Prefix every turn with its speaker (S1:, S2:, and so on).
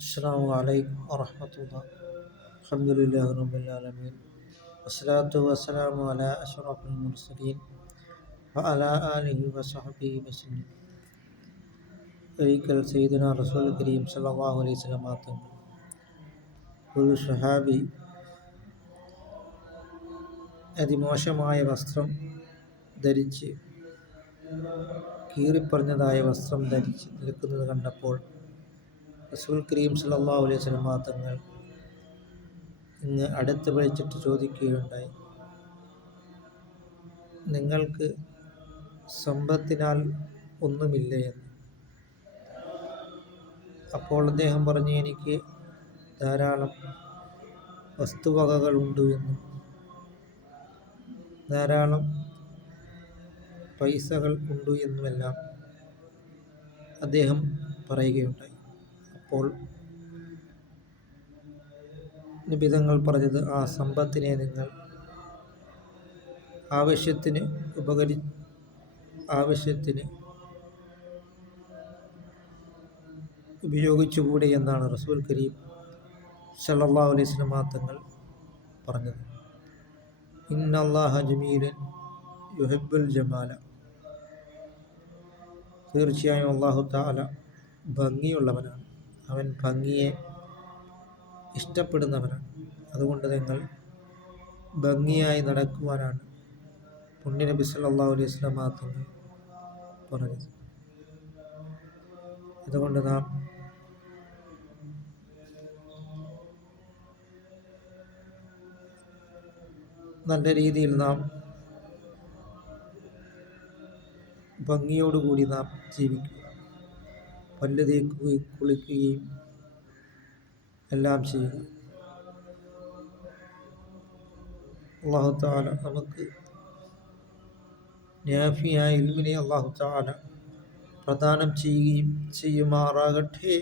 S1: അസ്സാം വലൈക്കും വറഹമത്തുള്ള അലഹമുല്ലാ റബുലാലമീൻ വസ്സലാത്തു വസ്സലാമു അല അഷറഫുൽ മുർസലീൻ അല അലിഹി വസഹബി വസ്ലിം ഒരിക്കൽ സയ്യിദിന റസൂൽ കരീം സലാഹു അലൈഹി സ്വലമാത്ത ഒരു ഷഹാബി അതിമോശമായ വസ്ത്രം ധരിച്ച് കീറിപ്പറഞ്ഞതായ വസ്ത്രം ധരിച്ച് നിൽക്കുന്നത് കണ്ടപ്പോൾ റസൂൽ കരീം സല്ലല്ലാഹു അലൈഹി വസല്ലം തങ്ങൾ ഇന്ന് അടുത്ത് വിളിച്ചിട്ട് ചോദിക്കുകയുണ്ടായി. നിങ്ങൾക്ക് സമ്പത്തിനാൽ ഒന്നുമില്ല എന്ന്. അപ്പോൾ അദ്ദേഹം പറഞ്ഞു എനിക്ക് ധാരാളം വസ്തുവകകളുണ്ട് എന്നും ധാരാളം പൈസകൾ ഉണ്ട് എന്നുമെല്ലാം അദ്ദേഹം പറയുകയുണ്ടായി. അപ്പോൾ നിബിതങ്ങൾ പറഞ്ഞത് ആ സമ്പത്തിനെ നിങ്ങൾ ആവശ്യത്തിന് ഉപകരി ആവശ്യത്തിന് ഉപയോഗിച്ചുകൂടെ എന്നാണ് റസൂൽ കരീം സല്ലാ അലൈഹി വസല്ലം തങ്ങൾ പറഞ്ഞത്. ഇന്നല്ലാഹ ജമീലൻ യുഹിബ്ബുൽ ജമാല. തീർച്ചയായും അള്ളാഹു താല ഭംഗിയുള്ളവനാണ്. അവൻ ഭംഗിയെ ഇഷ്ടപ്പെടുന്നവനാണ്. അതുകൊണ്ട് നിങ്ങൾ ഭംഗിയായി നടക്കുവാനാണ്. പുണ്യനബി സല്ലല്ലാഹു അലൈഹി വസല്ലം തങ്ങൾ പറഞ്ഞത്. അതുകൊണ്ട് നാം നല്ല രീതിയിൽ നാം ഭംഗിയോടുകൂടി നാം ജീവിക്കുക. പല്ല് തേക്കുകയും കുളിക്കുകയും എല്ലാം ചെയ്യുക. അള്ളാഹു താല നമുക്ക് നാഫിയായ ഇൽമിനെ അള്ളാഹു താല പ്രദാനം ചെയ്യുകയും ചെയ്യുമാറാകട്ടെ.